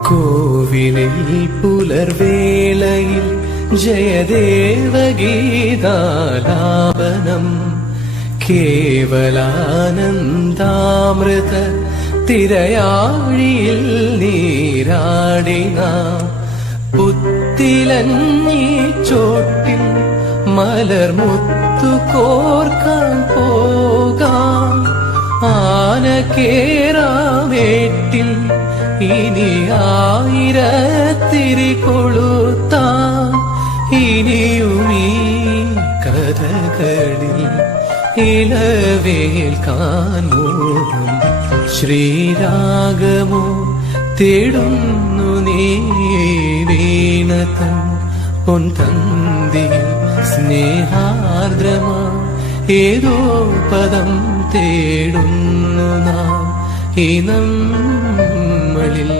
കോവിലിൽ പുലർവേളയിൽ ജയദേവഗീതാലാപനം കേവലാനന്ദാമൃത തിരയാഴിയിൽ നീരാടിന പുത്തിലഞ്ഞി ചോട്ടിൽ മലർമുത്തു കോർക്കാൻ പോകാം ആനക്കേറാവേട്ടിൽ ഇനി ആയിരത്തിരി കൊളുത്താം ഇനിയുമീ കഥകളിൽ ഇളവേൽക്കാൻ മോഹം ശ്രീരാഗമോ തേടുന്നു നീ വീണതൻ പൊൻതന്തിയിൽ സ്നേഹാർദ്രമാ ഏതോ പദം തേടുന്നു നാം ഈ നമ്മളിൽ